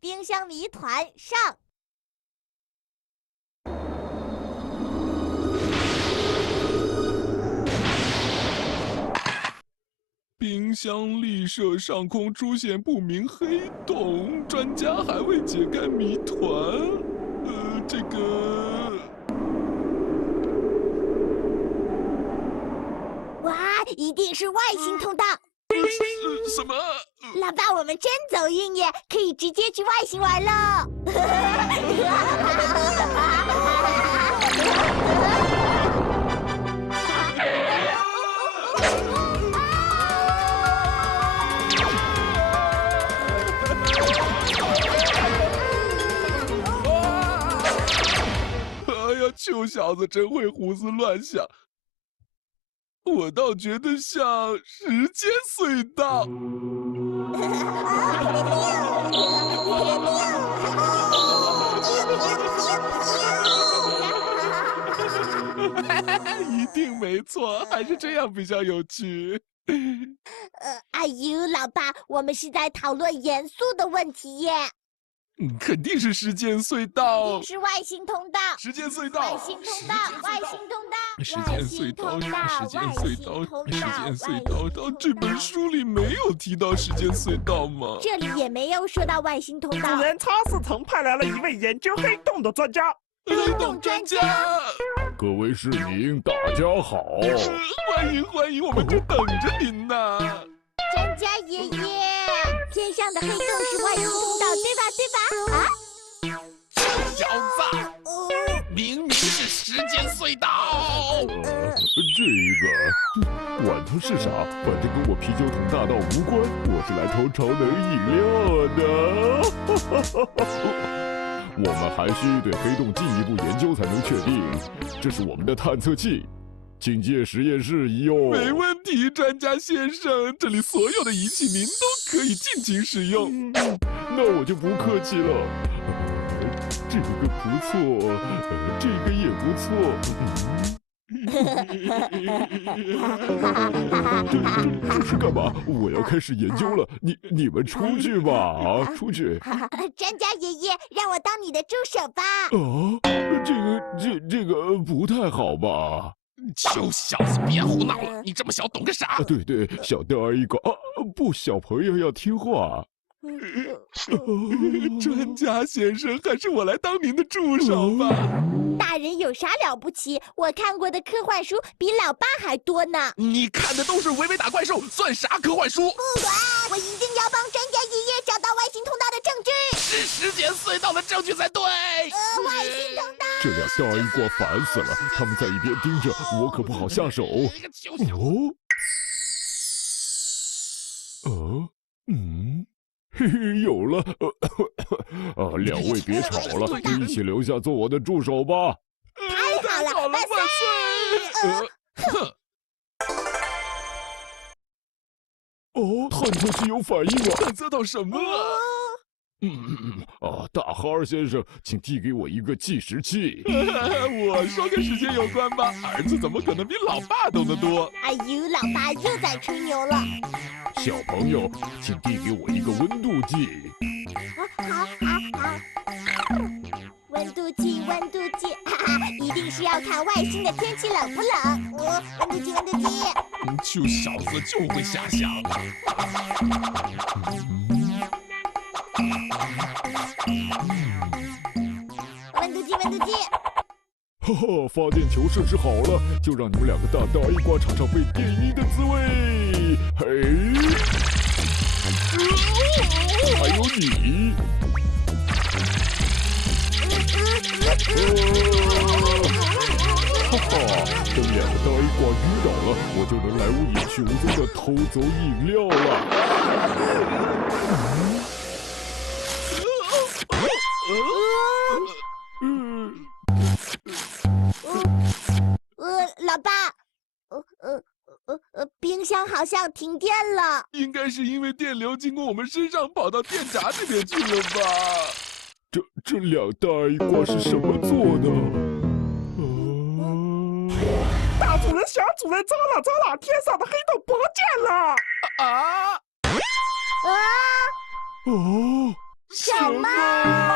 冰箱谜团上。冰箱立射上空出现不明黑洞，专家还未解开谜团。这个……哇，一定是外星通道！什么？老爸，我们真走运耶，可以直接去外星玩喽！臭小子真会胡思乱想，我倒觉得像时间隧道。一定没错，还是这样比较有趣。哎呦，老爸，我们是在讨论严肃的问题耶。肯定是时间隧道，是外星通道。时间隧道，外星通道，外星通道，时间隧道，时间隧道，时间隧道。这本书里没有提到时间隧道吗？这里也没有说到外星通道。主人查斯曾派来了一位研究黑洞的专家。黑洞专家，各位市民，大家好！欢迎，我们正等着您呢。专家爷爷，天上的黑洞是外星通道，对吧？啊！小子，明明是时间隧道。管他是啥，反正跟我啤酒桶大道无关。我是来偷超能饮料的。我们还需对黑洞进一步研究才能确定。这是我们的探测器。警戒实验室一用。没问题，专家先生，这里所有的仪器您都可以尽情使用。那我就不客气了。这个不错，这个也不错。这是干嘛？我要开始研究了。你们出去吧，出去。专家爷爷，让我当你的助手吧。这个不太好吧？臭小子，别胡闹了！你这么小，懂个啥？对，小蛋儿一个啊！不，小朋友要听话。专家先生，还是我来当您的助手吧。大人有啥了不起？我看过的科幻书比老爸还多呢。你看的都是维维打怪兽，算啥科幻书？不管，我一定要帮专家爷爷找到外星通道的证据。是时间隧道的证据才对。外星通道。这俩大一瓜烦死了，他们在一边盯着，我可不好下手。嘿嘿，有了。两位别吵了，一起留下做我的助手吧。太好了，万岁！探测器有反应了，探测到什么了？大哈尔先生，请递给我一个计时器。我说跟时间有关吧，儿子怎么可能比老爸懂得多？哎呦，老爸又在吹牛了。小朋友，请递给我一个温度计。好。温度计，一定是要看外星的天气冷不冷。温度计。臭小子就会瞎想。温度计。发电球设置好了，就让你们两个大大一瓜尝尝被电晕的滋味。还有你。等两个大一瓜晕倒了，我就能来无影去无踪的偷走饮料了。老爸，冰箱好像停电了。应该是因为电流经过我们身上跑到电闸这边去了吧？这两大一瓜是什么做的？大主人、小主人，糟了！天上的黑洞不见了！小猫。